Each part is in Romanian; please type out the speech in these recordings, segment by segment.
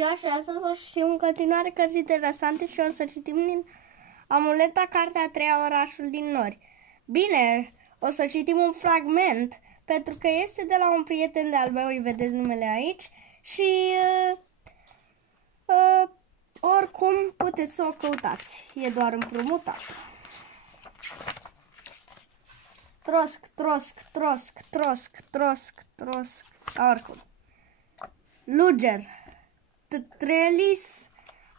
ziua și astăzi o să știm în continuare cărți interesante și o să citim din Amuleta, cartea a treia, Orașul din Nori. Bine, o să citim un fragment, pentru că este de la un prieten de-al meu, îi vedeți numele aici, și oricum puteți să o căutați, e doar împrumutat. Trosc, trosc, trosc, trosc, trosc, trosc, oricum. Luger, Trelis,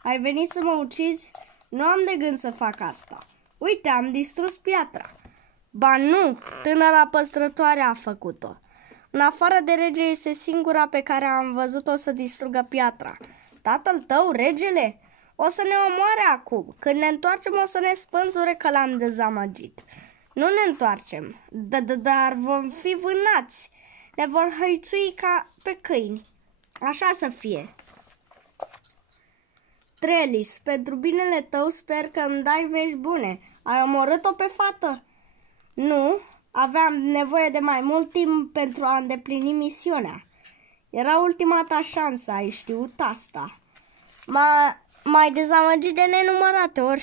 ai venit să mă ucizi? Nu am de gând să fac asta. Uite, am distrus piatra. Ba nu, tânăra păstrătoare a făcut-o. În afară de rege este singura pe care am văzut-o să distrugă piatra. Tatăl tău, regele, o să ne omoare acum. Când ne întoarcem o să ne spânzure că l-am dezamăgit. Nu ne întoarcem, dar vom fi vânați. Ne vor hăițui ca pe câini. Așa să fie. Trelis, pentru binele tău sper că îmi dai vești bune. Ai omorât-o pe fată? Nu, aveam nevoie de mai mult timp pentru a îndeplini misiunea. Era ultima ta șansă, ai știut asta. M-ai dezamăgit de nenumărate ori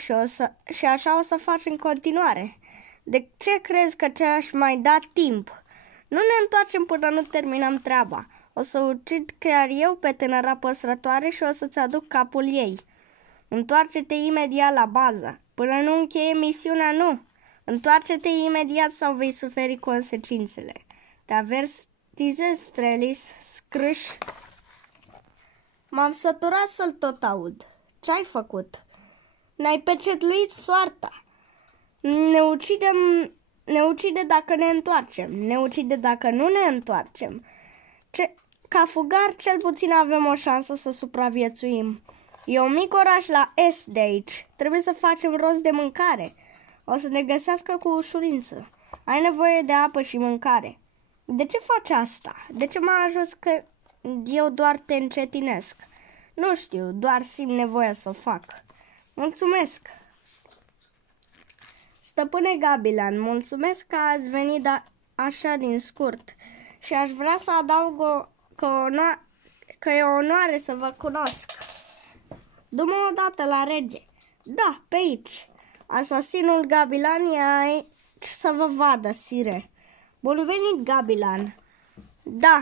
și așa o să faci în continuare. De ce crezi că ți-aș mai da timp? Nu ne întoarcem până nu terminăm treaba. O să ucid chiar eu pe tânăra păstrătoare și o să-ți aduc capul ei. Întoarce-te imediat la bază. Până nu încheie misiunea, nu. Întoarce-te imediat sau vei suferi consecințele. Te avertizez, Trelis, scrâș. M-am săturat să-l tot aud. Ce-ai făcut? Ne-ai pecetluit soarta. Ne ucide dacă ne întoarcem. Ne ucide dacă nu ne întoarcem. Ca fugar cel puțin avem o șansă să supraviețuim. E un mic oraș la est de aici. Trebuie să facem rost de mâncare. O să ne găsească cu ușurință. Ai nevoie de apă și mâncare. De ce faci asta? De ce m-a ajuns că eu doar te încetinesc? Nu știu, doar simt nevoia să o fac. Mulțumesc! Stăpâne Gabilan, mulțumesc că ați venit așa din scurt și aș vrea să adaug că e o onoare să vă cunosc. Du-mă odată la rege. Da, pe aici. Asasinul Gabilan e aici să vă vadă, sire. Bun venit, Gabilan. Da,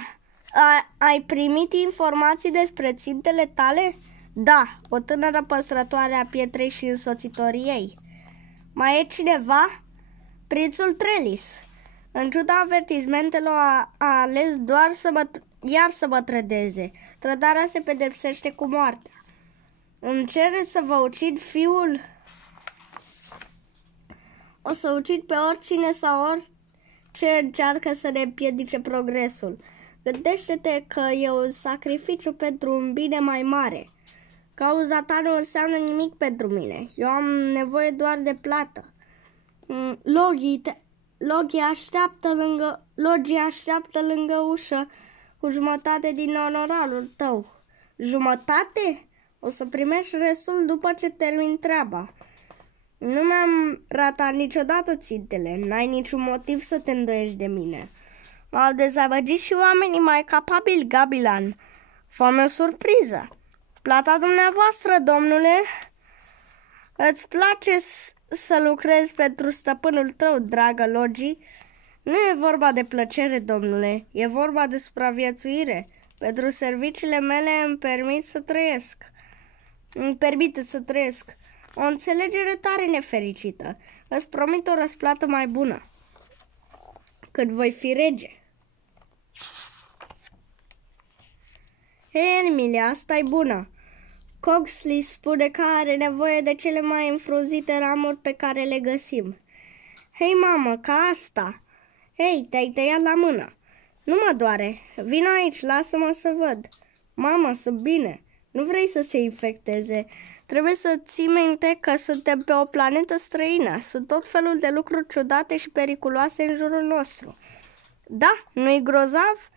ai primit informații despre țintele tale? Da, o tânără păstrătoare a pietrei și însoțitorii ei. Mai e cineva? Prințul Trelis. În ciuda avertizmentelor a ales doar să mă trădeze. Trădarea se pedepsește cu moartea. Îmi cereți să vă ucid fiul? O să ucid pe oricine sau orice încearcă să ne împiedice progresul. Gândește-te că e un sacrificiu pentru un bine mai mare. Cauza ta nu înseamnă nimic pentru mine. Eu am nevoie doar de plată. Logii așteaptă lângă ușă cu jumătate din onorarul tău. Jumătate? O să primești restul după ce termin treaba. Nu mi-am ratat niciodată țintele. N-ai niciun motiv să te îndoiești de mine. M-au dezamăgit și oamenii mai capabili, Gabilan. Fă-mi o surpriză. Plata dumneavoastră, domnule. Îți place să lucrezi pentru stăpânul tău, dragă Logi? Nu e vorba de plăcere, domnule. E vorba de supraviețuire. Pentru serviciile mele îmi permite să trăiesc. O înțelegere tare nefericită. Îți promit o răsplată mai bună când voi fi rege. Hei, Emilia, asta-i bună. Coxley spune că are nevoie de cele mai înfrunzite ramuri pe care le găsim. Hei, mamă, ca asta. Hei, te-ai tăiat la mână. Nu mă doare. Vino aici, lasă-mă să văd. Mamă, sunt bine. Nu vrei să se infecteze. Trebuie să ții minte că suntem pe o planetă străină. Sunt tot felul de lucruri ciudate și periculoase în jurul nostru. Da, nu-i grozav?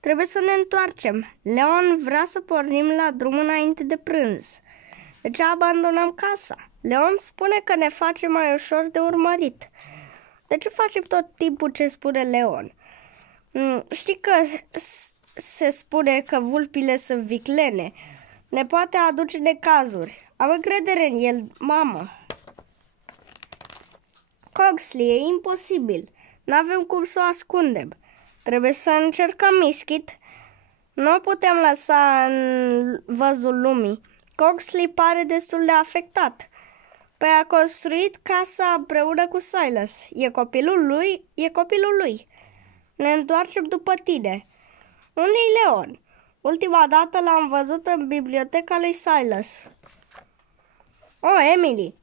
Trebuie să ne întoarcem. Leon vrea să pornim la drum înainte de prânz. De ce abandonăm casa? Leon spune că ne face mai ușor de urmărit. De ce facem tot timpul ce spune Leon? Știi că se spune că vulpile sunt viclene. ne poate aduce necazuri. Am încredere în el, mamă. Coxley, e imposibil. N-avem cum să o ascundem. Trebuie să încercăm, Miskit. Nu o putem lăsa în văzul lumii. Coxley pare destul de afectat. Păi a construit casa împreună cu Silas. E copilul lui. Ne întoarcem după tine. Unde-i Leon? Ultima dată l-am văzut în biblioteca lui Silas. Oh, Emily,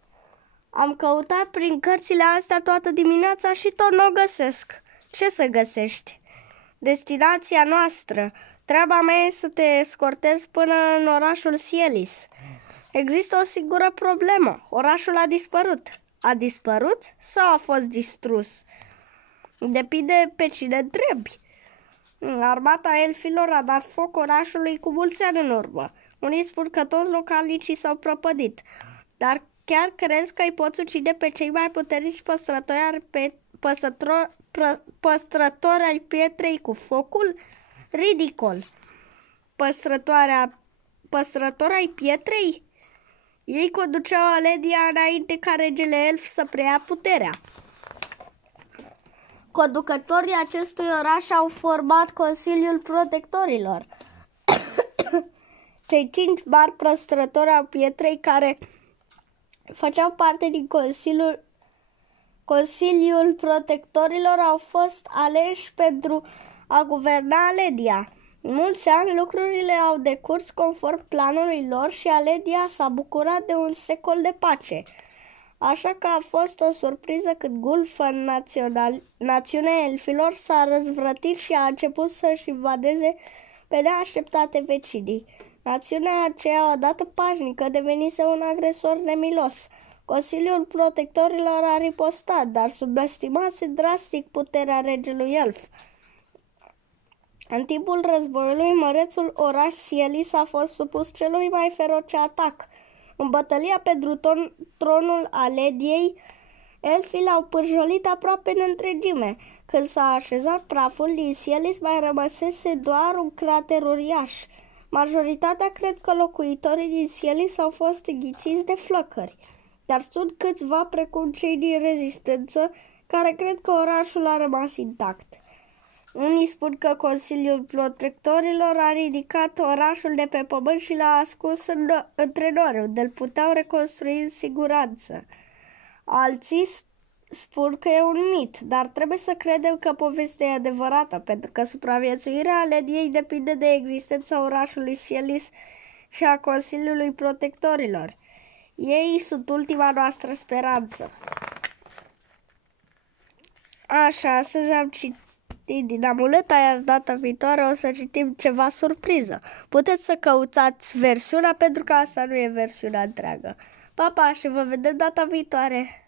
am căutat prin cărțile astea toată dimineața și tot nu o găsesc. Ce să găsești? Destinația noastră. Treaba mea e să te escortez până în orașul Sielis. Există o singură problemă. Orașul a dispărut. A dispărut sau a fost distrus? Depinde pe cine întrebi. Armata elfilor a dat foc orașului cu mulți ani în urmă. Unii spun că toți localnicii s-au prăpădit. Dar chiar crezi că îi poți ucide pe cei mai puternici păstrători ai pietrei cu focul? Ridicol! Păstrători ai pietrei? Ei conduceau Aledia înainte ca regele elf să preia puterea. Conducătorii acestui oraș au format Consiliul Protectorilor. Cei 5 mari păstrători ai pietrei care făceau parte din Consiliul Protectorilor au fost aleși pentru a guverna Aledia. În mulți ani lucrurile au decurs conform planului lor și Aledia s-a bucurat de un secol de pace. Așa că a fost o surpriză când Gulfen, națiunea elfilor, s-a răzvrătit și a început să-și invadeze pe neașteptate vecinii. Națiunea aceea, odată pașnică, devenise un agresor nemilos. Consiliul Protectorilor a ripostat, dar subestimase drastic puterea regelui elf. În timpul războiului, mărețul oraș Sielis a fost supus celui mai feroce atac. În bătălia pentru tronul Alediei, elfii l-au pârjolit aproape în întregime. Când s-a așezat praful, din Sielis mai rămăsese doar un crater uriaș. Majoritatea cred că locuitorii din Sielis au fost înghițiți de flăcări, dar sunt câțiva, precum cei din Rezistență, care cred că orașul a rămas intact. Unii spun că Consiliul Protectorilor a ridicat orașul de pe pământ și l-a ascuns între nori, unde îl puteau reconstrui în siguranță. Alții spun că e un mit, dar trebuie să credem că povestea e adevărată, pentru că supraviețuirea Alediei depinde de existența orașului Sielis și a Consiliului Protectorilor. Ei sunt ultima noastră speranță. Așa, astăzi am citit din amuleta, iar data viitoare o să citim ceva surpriză. Puteți să căutați versiunea, pentru că asta nu e versiunea întreagă. Pa, pa, și vă vedem data viitoare!